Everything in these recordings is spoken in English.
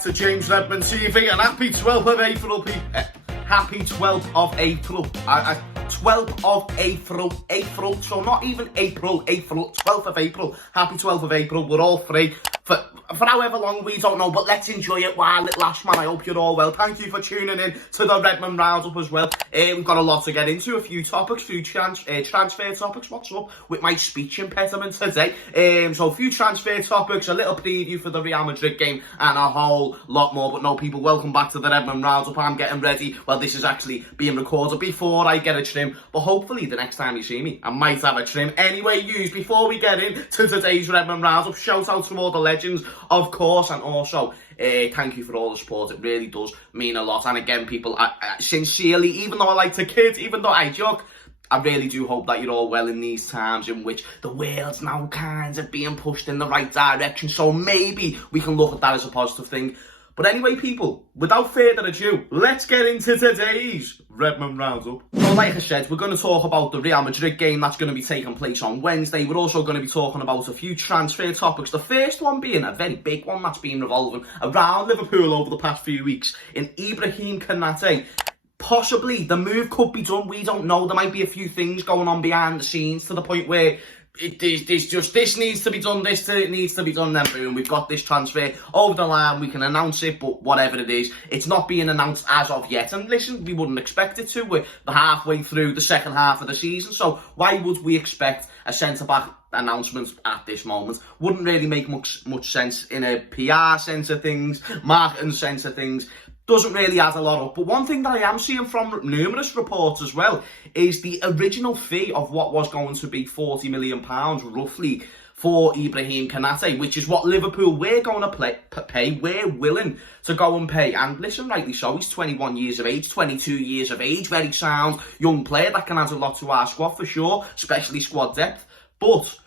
back to James Redmond TV, and happy 12th of April, happy 12th of April. 12th of April, so not even April, 12th of April. Happy 12th of April. We're all free for however long, we don't know, but let's enjoy it while it lasts, man. I hope you're all well. Thank you for tuning in to the Redmond Roundup as well. We've got a lot to get into, a few topics, transfer topics. What's up with my speech impediment today? So a few transfer topics, a little preview for the Real Madrid game, and a whole lot more. But no, people, welcome back to the Redmond Roundup. I'm getting ready. Well, this is actually being recorded before I get a trim, but hopefully the next time you see me, I might have a trim. Anyway, before we get into today's Redmond Roundup, shout out to all the legends, of course, and also thank you for all the support. It really does mean a lot. And again, people, I sincerely, even though I like to kid, even though I joke, I really do hope that you're all well in these times in which the world's now kind of being pushed in the right direction. So maybe we can look at that as a positive thing. But anyway, people, without further ado, let's get into today's Redmond Roundup. So like I said, we're going to talk about the Real Madrid game that's going to be taking place on Wednesday. We're also going to be talking about a few transfer topics. The first one being a very big one that's been revolving around Liverpool over the past few weeks in Ibrahim Konate. Possibly the move could be done, we don't know. There might be a few things going on behind the scenes to the point where this needs to be done, this needs to be done, then boom, we've got this transfer over the line, we can announce it, but whatever it is, it's not being announced as of yet. And listen, we wouldn't expect it to. We're halfway through the second half of the season, so why would we expect a centre-back announcement at this moment? Wouldn't really make much sense in a PR sense of things, marketing sense of things. Doesn't really add a lot up. But one thing that I am seeing from numerous reports as well is the original fee of what was going to be £40 million roughly for Ibrahim Konate, which is what Liverpool were going to pay. We're willing to go and pay. And listen, rightly so, he's 21 years of age, 22 years of age, very sound young player that can add a lot to our squad for sure, especially squad depth. But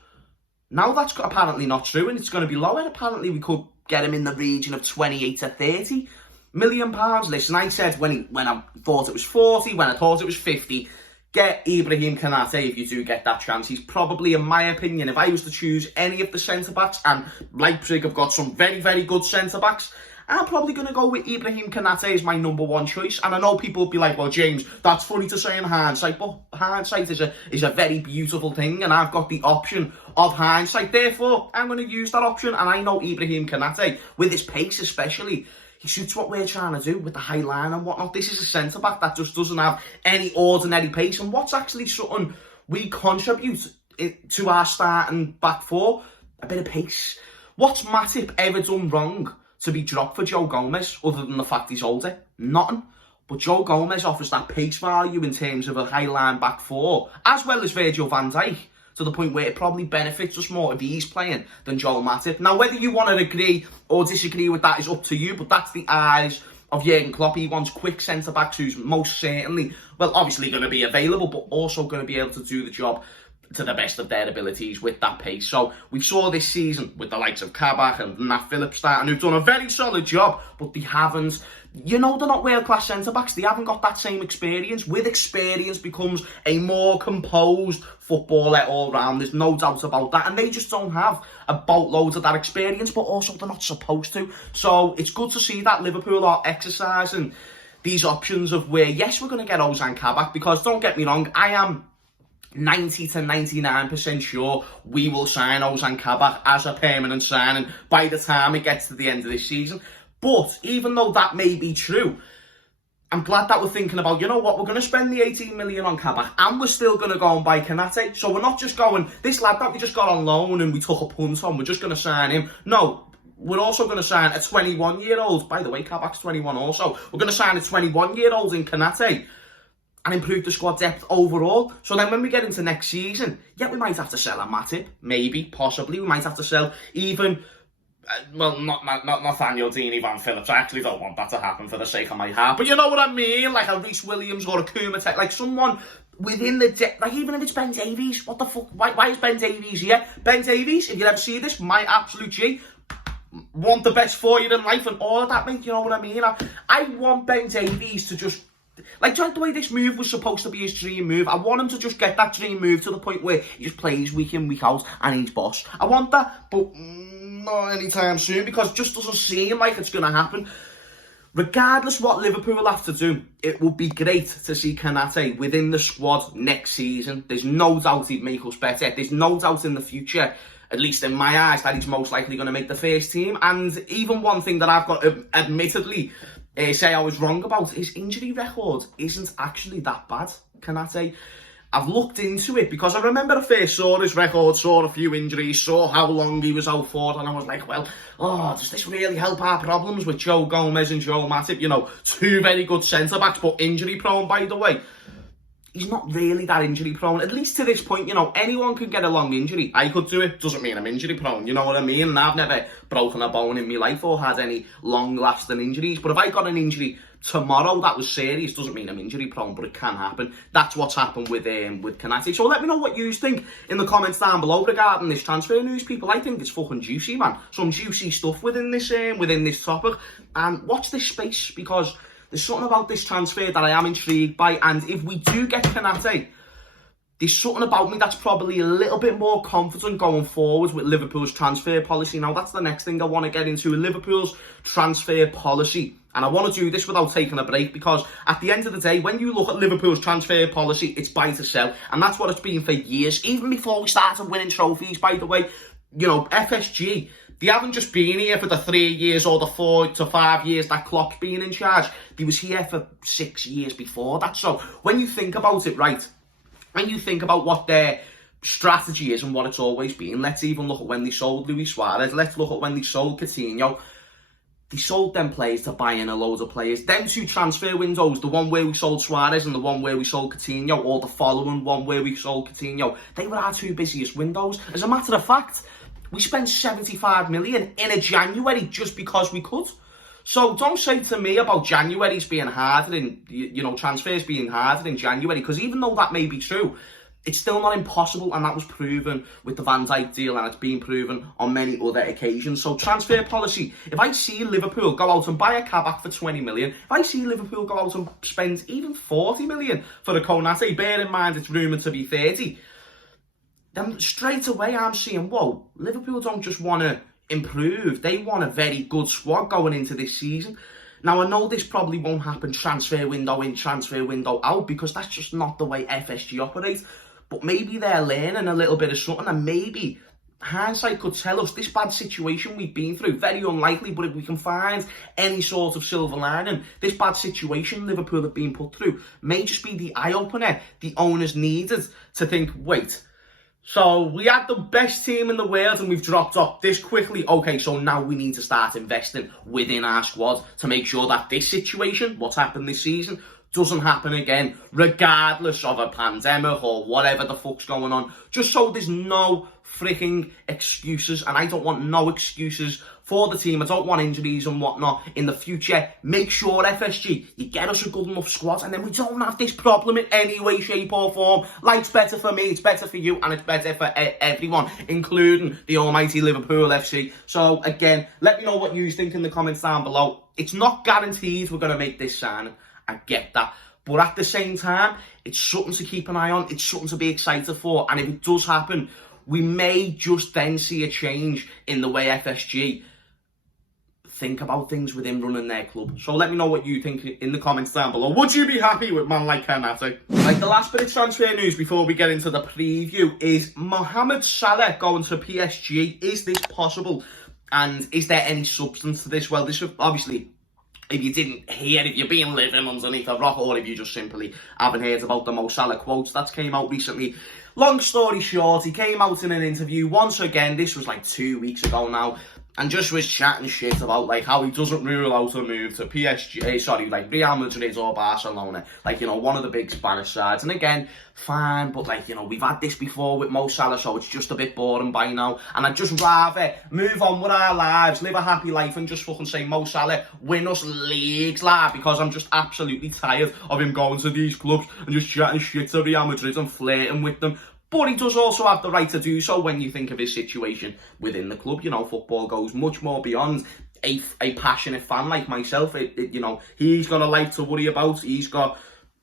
now that's apparently not true, and it's going to be lower. Apparently we could get him in the region of 28 to 30 million pounds. Listen, I said when I thought it was 40, when I thought it was 50, get Ibrahim Konate if you do get that chance. He's probably, in my opinion, if I was to choose any of the centre-backs, and Leipzig have got some very, very good centre-backs, I'm probably going to go with Ibrahim Konate as my number one choice. And I know people will be like, well, James, that's funny to say in hindsight, but hindsight is a very beautiful thing, and I've got the option of hindsight. Therefore, I'm going to use that option, and I know Ibrahim Konate, with his pace especially, he suits what we're trying to do with the high line and whatnot. This is a centre-back that just doesn't have any ordinary pace. And what's actually something we contribute to our starting back four? A bit of pace. What's Matip ever done wrong to be dropped for Joe Gomez, other than the fact he's older? Nothing. But Joe Gomez offers that pace value in terms of a high line back four, as well as Virgil van Dijk, to the point where it probably benefits us more if he's playing than Joel Matip. Now, whether you want to agree or disagree with that is up to you, but that's the eyes of Jurgen Klopp. He wants quick centre-backs who's most certainly, well, obviously going to be available, but also going to be able to do the job to the best of their abilities with that pace. So we saw this season with the likes of Kabak and Nat Phillips starting, who've done a very solid job, but they haven't, they're not world-class centre-backs. They haven't got that same experience. With experience becomes a more composed footballer all round. There's no doubt about that. And they just don't have a boatload of that experience, but also they're not supposed to. So it's good to see that Liverpool are exercising these options of where, yes, we're going to get Ozan Kabak, because don't get me wrong, I am 90 to 99% sure we will sign Ozan Kabak as a permanent signing by the time it gets to the end of this season. But even though that may be true, I'm glad that we're thinking about, you know what, we're going to spend the 18 million on Kabak and we're still going to go and buy Konate. So we're not just going, this lad that we just got on loan and we took a punt on, we're just going to sign him. No, we're also going to sign a 21-year-old. By the way, Kabak's 21 also. We're going to sign a 21-year-old in Konate and improve the squad depth overall. So then when we get into next season, yeah, we might have to sell a Matip, maybe, possibly. We might have to sell even, well, not Nathaniel Deeney Van Phillips. I actually don't want that to happen for the sake of my heart. But you know what I mean? Like a Reece Williams or a Konate, like someone within the depth, like even if it's Ben Davies, what the fuck? Why is Ben Davies here? Ben Davies, if you ever see this, my absolute G, want the best for you in life and all of that, mate. You know what I mean? I want Ben Davies to just, like, the way this move was supposed to be his dream move, I want him to just get that dream move to the point where he just plays week in, week out, and he's boss. I want that, but not anytime soon, because it just doesn't seem like it's going to happen. Regardless what Liverpool will have to do, it would be great to see Konate within the squad next season. There's no doubt he'd make us better. There's no doubt in the future, at least in my eyes, that he's most likely going to make the first team. And even one thing that I've got to admittedly say I was wrong about, his injury record isn't actually that bad, Konate. I've looked into it because I remember I first saw his record, saw a few injuries, saw how long he was out for, and I was like, well, does this really help our problems with Joe Gomez and Joe Matip? You know, two very good centre-backs, but injury-prone, by the way. He's not really that injury-prone, at least to this point. You know, anyone could get a long injury. I could do it, doesn't mean I'm injury-prone, you know what I mean? And I've never broken a bone in my life or had any long-lasting injuries, but if I got an injury tomorrow that was serious, doesn't mean I'm injury prone, but it can happen. That's what's happened with Konate. So let me know what you think in the comments down below regarding this transfer news, people. I think it's fucking juicy, man. Some juicy stuff within this topic. And watch this space, because there's something about this transfer that I am intrigued by. And if we do get Konate, there's something about me that's probably a little bit more confident going forward with Liverpool's transfer policy. Now, that's the next thing I want to get into, Liverpool's transfer policy. And I want to do this without taking a break, because at the end of the day, when you look at Liverpool's transfer policy, it's buy to sell. And that's what it's been for years. Even before we started winning trophies, by the way, you know, FSG, they haven't just been here for the 3 years or the 4 to 5 years that Klopp's been in charge. They was here for 6 years before that. So when you think about it, right, when you think about what their strategy is and what it's always been, let's even look at when they sold Luis Suarez. Let's look at when they sold Coutinho. They sold them players to buy in a load of players. Them two transfer windows, the one where we sold Suarez and the one where we sold Coutinho, or the following one where we sold Coutinho, they were our two busiest windows. As a matter of fact, we spent 75 million in a January just because we could. So don't say to me about January's being harder in, you know, transfers being harder in January, because even though that may be true, it's still not impossible, and that was proven with the Van Dijk deal, and it's been proven on many other occasions. So transfer policy, if I see Liverpool go out and buy a Kabak for 20 million, if I see Liverpool go out and spend even 40 million for a Konate, bear in mind it's rumoured to be 30, then straight away I'm seeing, whoa, Liverpool don't just want to improve, they want a very good squad going into this season. Now, I know this probably won't happen transfer window in, transfer window out, because that's just not the way FSG operates. But maybe they're learning a little bit of something, and maybe hindsight could tell us this bad situation we've been through, very unlikely, but if we can find any sort of silver lining, this bad situation Liverpool have been put through may just be the eye-opener the owners needed to think, wait, so we had the best team in the world and we've dropped off this quickly. Okay, so now we need to start investing within our squad to make sure that this situation, what's happened this season, doesn't happen again, regardless of a pandemic or whatever the fuck's going on. Just so there's no freaking excuses, and I don't want no excuses for the team. I don't want injuries and whatnot in the future. Make sure, FSG, you get us a good enough squad, and then we don't have this problem in any way, shape or form. Life's better for me, it's better for you, and it's better for everyone, including the almighty Liverpool FC. So again, let me know what you think in the comments down below. It's not guaranteed we're going to make this signing. I get that. But at the same time, it's something to keep an eye on. It's something to be excited for. And if it does happen, we may just then see a change in the way FSG think about things with him running their club. So let me know what you think in the comments down below. Would you be happy with man like Konate? Right, the last bit of transfer news before we get into the preview is Mohamed Salah going to PSG. Is this possible? And is there any substance to this? Well, this obviously, if you didn't hear, if you've been living underneath a rock, or if you just simply haven't heard about the Mo Salah quotes that came out recently. Long story short, he came out in an interview once again, this was like 2 weeks ago now, and just was chatting shit about like how he doesn't rule out a move to like Real Madrid or Barcelona, like, you know, one of the big Spanish sides. And again, fine, but like, you know, we've had this before with Mo Salah, so it's just a bit boring by now. And I'd just rather move on with our lives, live a happy life, and just fucking say, Mo Salah, win us leagues, lad, because I'm just absolutely tired of him going to these clubs and just chatting shit to Real Madrid and flirting with them. But he does also have the right to do so when you think of his situation within the club. You know, football goes much more beyond a passionate fan like myself. You know, he's got a life to worry about. He's got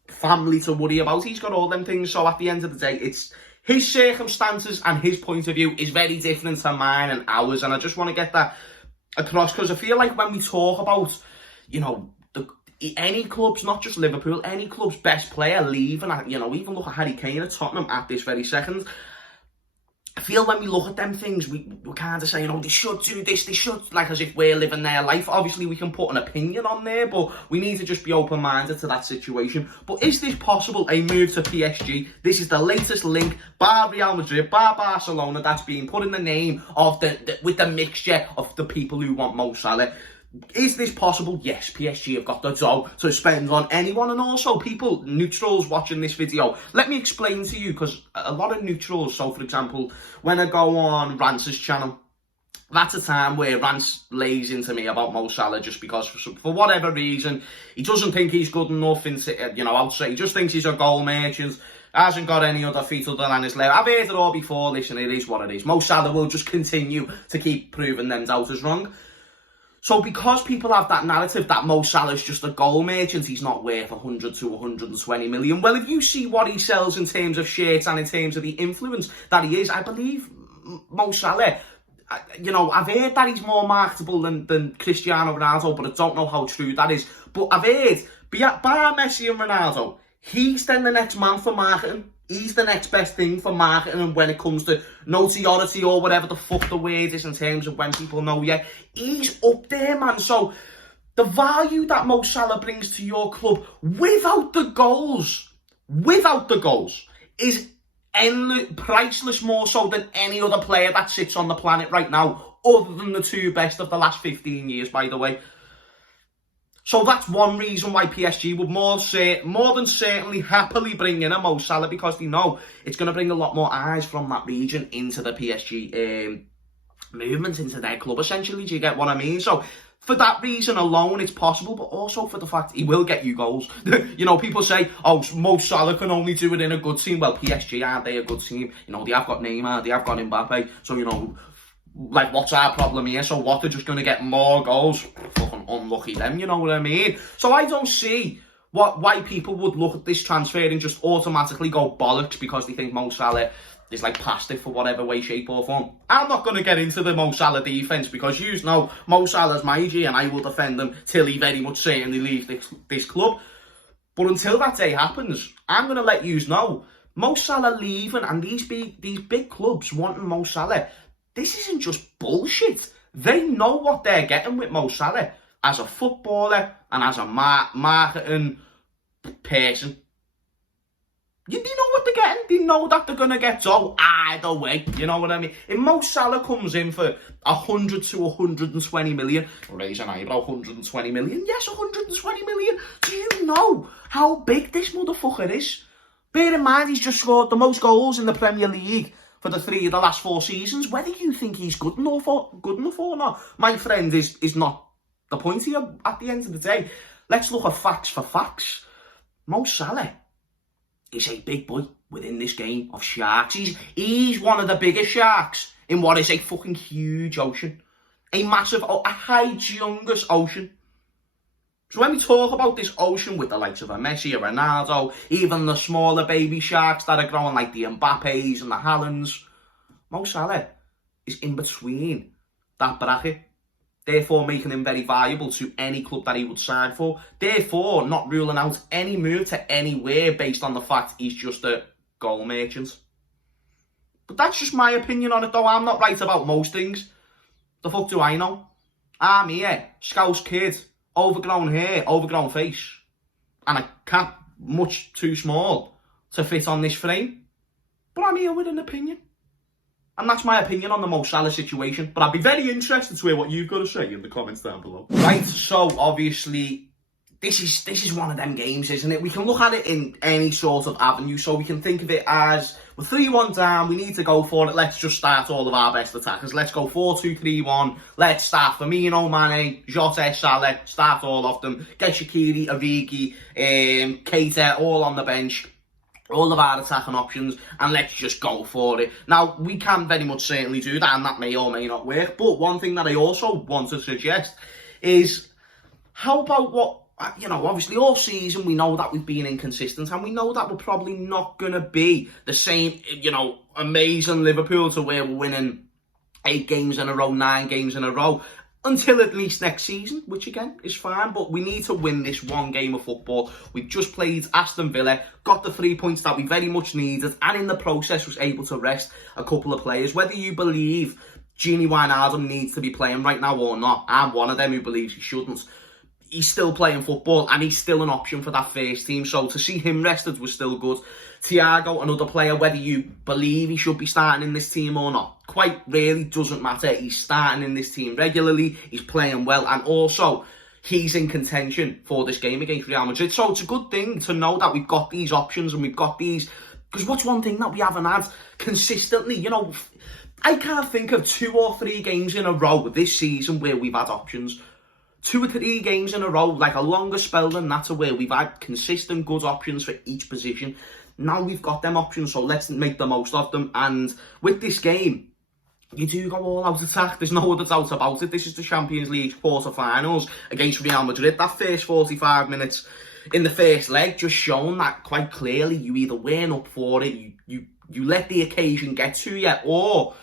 family to worry about. He's got all them things. So at the end of the day, it's his circumstances and his point of view is very different to mine and ours, and I just want to get that across, because I feel like when we talk about, you know, any club's, not just Liverpool, any club's best player leaving, you know, even look at Harry Kane at Tottenham at this very second, I feel when we look at them things, we kind of say, you know, they should do this, they should, like as if we're living their life. Obviously, we can put an opinion on there, but we need to just be open-minded to that situation. But is this possible, a move to PSG? This is the latest link by Real Madrid, by Barcelona, that's being put in the name of with the mixture of the people who want Mo Salah. Is this possible? Yes, PSG have got the dough to spend on anyone, and also people, neutrals watching this video, let me explain to you, because a lot of neutrals, so for example, when I go on Rance's channel, that's a time where Rance lays into me about Mo Salah just because for whatever reason, he doesn't think he's good enough, you know, outside, he just thinks he's a goal merchant, hasn't got any other feet other than his leg. I've heard it all before, listen, it is what it is. Mo Salah will just continue to keep proving them doubters wrong. So because people have that narrative that Mo Salah's just a goal merchant, he's not worth 100 to 120 million. Well, if you see what he sells in terms of shirts and in terms of the influence that he is, I believe Mo Salah, you know, I've heard that he's more marketable than Cristiano Ronaldo, but I don't know how true that is. But I've heard, by Messi and Ronaldo, he's then the next man for marketing. He's the next best thing for marketing, and when it comes to notoriety or whatever the fuck the word is in terms of when people know you, he's up there, man. So the value that Mo Salah brings to your club without the goals, is endless, priceless, more so than any other player that sits on the planet right now, other than the two best of the last 15 years, by the way. So that's one reason why PSG would more than certainly happily bring in a Mo Salah, because they know it's going to bring a lot more eyes from that region into the PSG movement, into their club, essentially. Do you get what I mean? So for that reason alone, it's possible, but also for the fact he will get you goals. You know, people say, oh, Mo Salah can only do it in a good team. Well, PSG, aren't they a good team? You know, they have got Neymar, they have got Mbappe, so, you know, like, what's our problem here? So what, they're just going to get more goals? Fucking unlucky them, you know what I mean? So I don't see why people would look at this transfer and just automatically go bollocks because they think Mo Salah is like past it for whatever way, shape or form. I'm not going to get into the Mo Salah defence, because you know Mo Salah's my G and I will defend him till he very much certainly leaves this club. But until that day happens, I'm going to let you know, Mo Salah leaving and these big clubs wanting Mo Salah, this isn't just bullshit. They know what they're getting with Mo Salah as a footballer and as a marketing person. They know what they're getting. They know that they're going to get so either way. You know what I mean? If Mo Salah comes in for 100 to 120 million, raise an eyebrow, 120 million? Yes, 120 million. Do you know how big this motherfucker is? Bear in mind, he's just scored the most goals in the Premier League for the last 4 seasons. Whether you think he's good enough or not, my friend, is not the point here at the end of the day. Let's look at facts for facts. Mo Salah is a big boy within this game of sharks. He's one of the biggest sharks in what is a fucking huge ocean. A massive, a humongous ocean. So when we talk about this ocean with the likes of a Messi, a Ronaldo, even the smaller baby sharks that are growing like the Mbappes and the Haalands, Mo Salah is in between that bracket, therefore making him very valuable to any club that he would sign for, therefore not ruling out any move to anywhere based on the fact he's just a goal merchant. But that's just my opinion on it, though. I'm not right about most things. The fuck do I know? I'm here, Scouse kid, overgrown hair, overgrown face, and a cap much too small to fit on this frame. But I'm here with an opinion. And that's my opinion on the Mo Salah situation. But I'd be very interested to hear what you've got to say in the comments down below. Right, so obviously this is one of them games, isn't it? We can look at it in any sort of avenue. So we can think of it as, we're 3-1 down, we need to go for it. Let's just start all of our best attackers. Let's go 4-2-3-1. Let's start Firmino, Mane, Jota, Salah. Start all of them. Get Shaqiri, Origi, Keita, all on the bench. All of our attacking options, and let's just go for it. Now, we can very much certainly do that, and that may or may not work. But one thing that I also want to suggest is, how about what, you know, obviously all season we know that we've been inconsistent, and we know that we're probably not going to be the same, you know, amazing Liverpool to where we're winning 8 games in a row, 9 games in a row, until at least next season, which again is fine, but we need to win this one game of football. We've just played Aston Villa, got the 3 points that we very much needed, and in the process was able to rest a couple of players. Whether you believe Gini Wijnaldum needs to be playing right now or not, I'm one of them who believes he shouldn't. He's still playing football and he's still an option for that first team, so to see him rested was still good. Thiago, another player, whether you believe he should be starting in this team or not, quite really doesn't matter. He's starting in this team regularly, he's playing well, and also he's in contention for this game against Real Madrid. So it's a good thing to know that we've got these options and we've got these, because what's one thing that we haven't had consistently, you know, I can't think of 2 or 3 games in a row this season where we've had options. 2 or 3 games in a row, like a longer spell than that, to where we've had consistent good options for each position. Now we've got them options, so let's make the most of them. And with this game, you do go all out attack. There's no other doubt about it. This is the Champions League quarter-finals against Real Madrid. That first 45 minutes in the first leg just shown that quite clearly. You either weren't up for it, you let the occasion get to you, or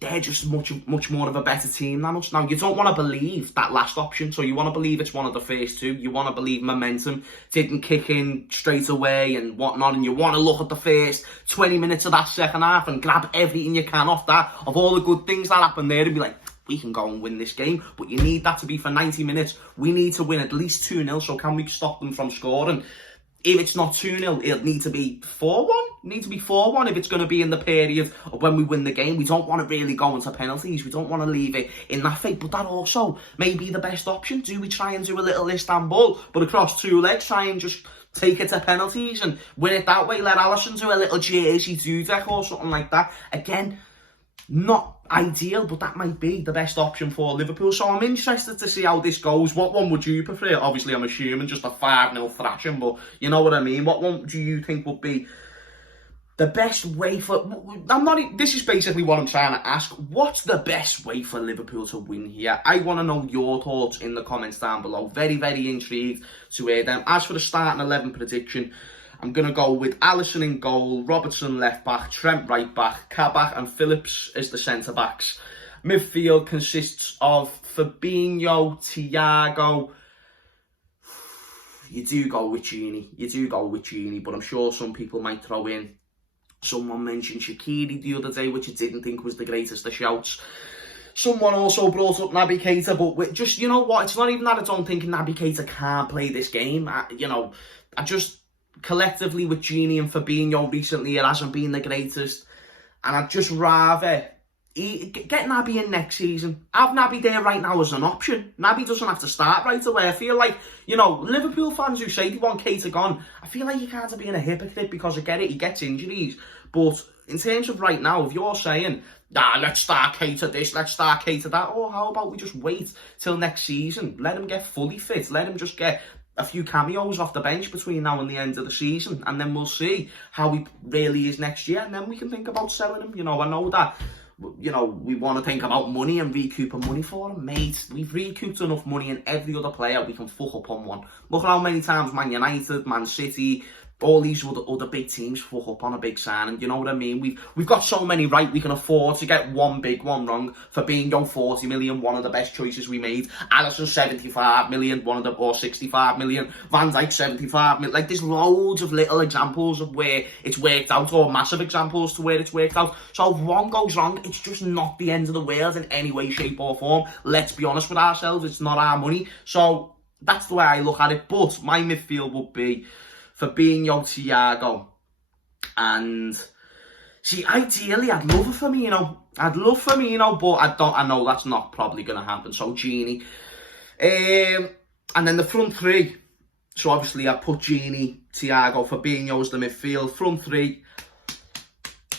they're just much more of a better team than us. Now, you don't want to believe that last option, so you want to believe it's one of the first 2. You want to believe momentum didn't kick in straight away and whatnot, and you want to look at the first 20 minutes of that second half and grab everything you can off that, of all the good things that happened there, and be like, we can go and win this game. But you need that to be for 90 minutes. We need to win at least 2-0, so can we stop them from scoring? If it's not 2-0, it'll need to be 4-1. Need to be 4-1 if it's going to be in the period of when we win the game. We don't want to really go into penalties. We don't want to leave it in that fate. But that also may be the best option. Do we try and do a little Istanbul, but across 2 legs, try and just take it to penalties and win it that way? Let Alisson do a little Jersey Dudek or something like that. Again, not ideal, but that might be the best option for Liverpool. So I'm interested to see how this goes. What one would you prefer? Obviously, I'm assuming just a 5-0 thrashing, but you know what I mean. What one do you think would be the best way for... This is basically what I'm trying to ask. What's the best way for Liverpool to win here? I want to know your thoughts in the comments down below. Very, very intrigued to hear them. As for the starting 11 prediction, I'm going to go with Alisson in goal, Robertson left back, Trent right back, Kabak and Phillips as the centre backs. Midfield consists of Fabinho, Thiago. You do go with Gini, but I'm sure some people might throw in. Someone mentioned Shaqiri the other day, which I didn't think was the greatest of shouts. Someone also brought up Naby Keita, but just, you know what, it's not even that I don't think Naby Keita can't play this game. I just, collectively with Gini and Fabinho recently, it hasn't been the greatest. And I'd just rather get Naby in next season. Have Naby there right now as an option. Naby doesn't have to start right away. I feel like, Liverpool fans who say they want Keita gone, I feel like you can't be a hypocrite, because I get it, he gets injuries. But in terms of right now, if you're saying, let's start Keita this, let's start Keita that, or how about we just wait till next season? Let him get fully fit. Let him just get a few cameos off the bench between now and the end of the season, and then we'll see how he really is next year, and then we can think about selling him. I know that, we want to think about money and recouping money for him, mate. We've recouped enough money in every other player we can fuck up on one. Look at how many times Man United, Man City, all these other big teams fuck up on a big signing. You know what I mean? We've got so many right, we can afford to get one big one wrong. Fabinho, 40 million, one of the best choices we made. Alisson, 75 million, or 65 million. Van Dijk, 75 million. Like, there's loads of little examples of where it's worked out, or massive examples to where it's worked out. So if one goes wrong, it's just not the end of the world in any way, shape or form. Let's be honest with ourselves, it's not our money. So that's the way I look at it. But my midfield would be Fabinho, Thiago, and see, ideally, I'd love a Firmino. But I know that's not probably going to happen. So Gini, and then the front 3. So obviously, I put Gini, Thiago, Fabinho as the midfield. Front 3.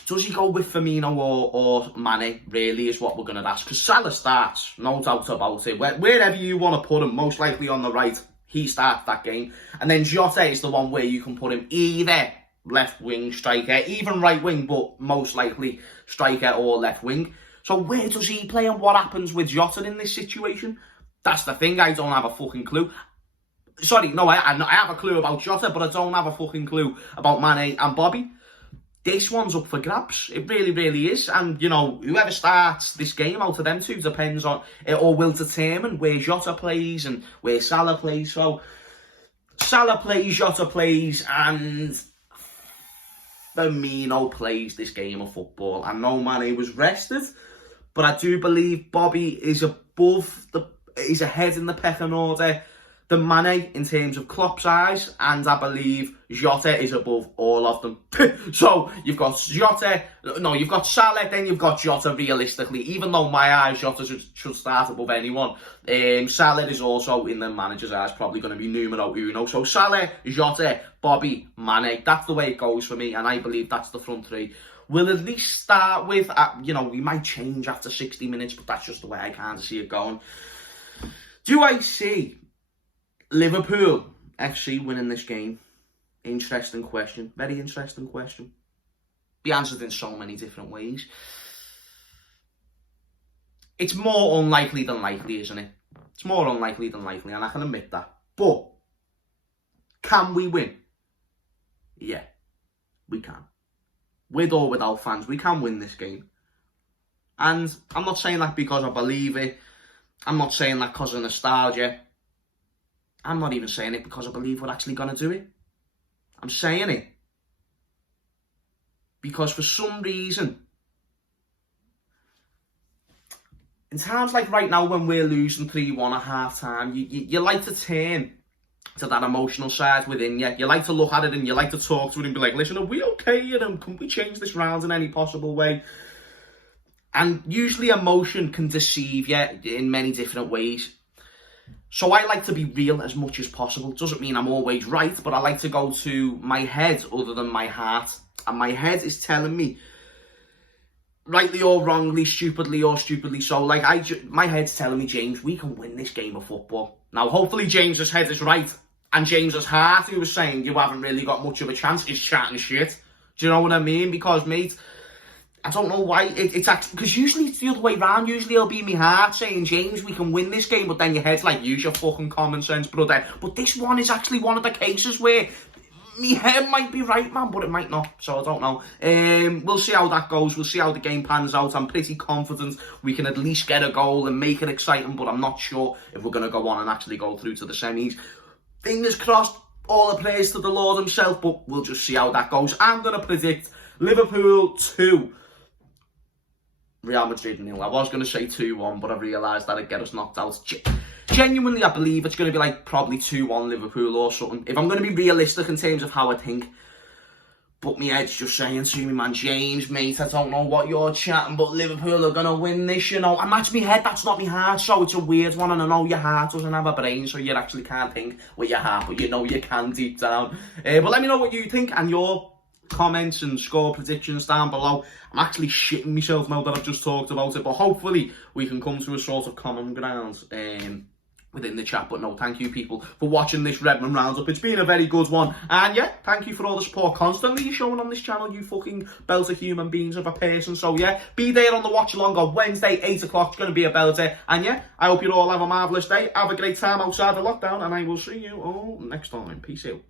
Does he go with Firmino or Mane? Really, is what we're going to ask. Because Salah starts, no doubt about it. Wherever you want to put him, most likely on the right. He starts that game. And then Jota is the one where you can put him either left wing, striker, even right wing, but most likely striker or left wing. So where does he play, and what happens with Jota in this situation? That's the thing, I don't have a fucking clue. Sorry, no, I have a clue about Jota, but I don't have a fucking clue about Mane and Bobby. this one's up for grabs. It really, really is. And, you know, whoever starts this game out of them two depends on, or will determine where Jota plays and where Salah plays. So, Salah plays, Jota plays, and Firmino plays this game of football. I know Mane was rested, but I do believe Bobby is is ahead in the pecking order than Mane in terms of Klopp's eyes, and I believe Jota is above all of them. So you've got you've got Salah, then you've got Jota realistically, even though my eyes, Jota should start above anyone. Salah is also, in the manager's eyes, probably going to be numero uno. So Salah, Jota, Bobby, Mane, that's the way it goes for me, and I believe that's the front three. We'll at least start with, you know, we might change after 60 minutes, but that's just the way I kind of see it going. Do I see Liverpool FC winning this game? Interesting question. Very interesting question. Be answered in so many different ways. It's more unlikely than likely, isn't it? It's more unlikely than likely, and I can admit that. But can we win? Yeah, we can. With or without fans, we can win this game. And I'm not saying that because I believe it. I'm not saying that because of nostalgia. I'm not even saying it because I believe we're actually going to do it. I'm saying it because for some reason, in times like right now when we're losing 3-1 at half-time, you like to turn to that emotional side within you. You like to look at it and you like to talk to it and be like, listen, are we okay? And can we change this round in any possible way? And usually emotion can deceive you in many different ways. So I like to be real as much as possible. Doesn't mean I'm always right, but I like to go to my head other than my heart. And my head is telling me, rightly or wrongly, stupidly or stupidly so, like my head's telling me, James, we can win this game of football. Now, hopefully James's head is right. And James's heart, who was saying you haven't really got much of a chance, is chatting shit. Do you know what I mean? Because, mate, I don't know why. It's actually, because usually it's the other way round. Usually it'll be my heart saying, James, we can win this game, but then your head's like, use your fucking common sense, brother. But this one is actually one of the cases where my head might be right, man, but it might not. So I don't know. We'll see how that goes. We'll see how the game pans out. I'm pretty confident we can at least get a goal and make it exciting, but I'm not sure if we're going to go on and actually go through to the semis. Fingers crossed, all the praise to the Lord himself, but we'll just see how that goes. I'm going to predict Liverpool 2. Real Madrid 0. I was going to say 2-1, but I realised that it'd get us knocked out. Genuinely, I believe it's going to be like probably 2-1 Liverpool or something. If I'm going to be realistic in terms of how I think. But my head's just saying to me, man, James, mate, I don't know what you're chatting, but Liverpool are going to win this, you know. And that's my head, that's not my heart, so it's a weird one. And I know your heart doesn't have a brain, so you actually can't think with your heart, but you know you can deep down. But let me know what you think and your comments and score predictions down below. I'm actually shitting myself now that I've just talked about it, but hopefully we can come to a sort of common ground within the chat. But no, thank you people for watching this Redmond Roundup. It's been a very good one, and yeah, thank you for all the support constantly you're showing on this channel, you fucking belter human beings of a person. So yeah, be there on the watch along on Wednesday 8 o'clock. It's going to be a belter, and yeah, I hope you all have a marvellous day, have a great time outside the lockdown, and I will see you all next time. Peace out.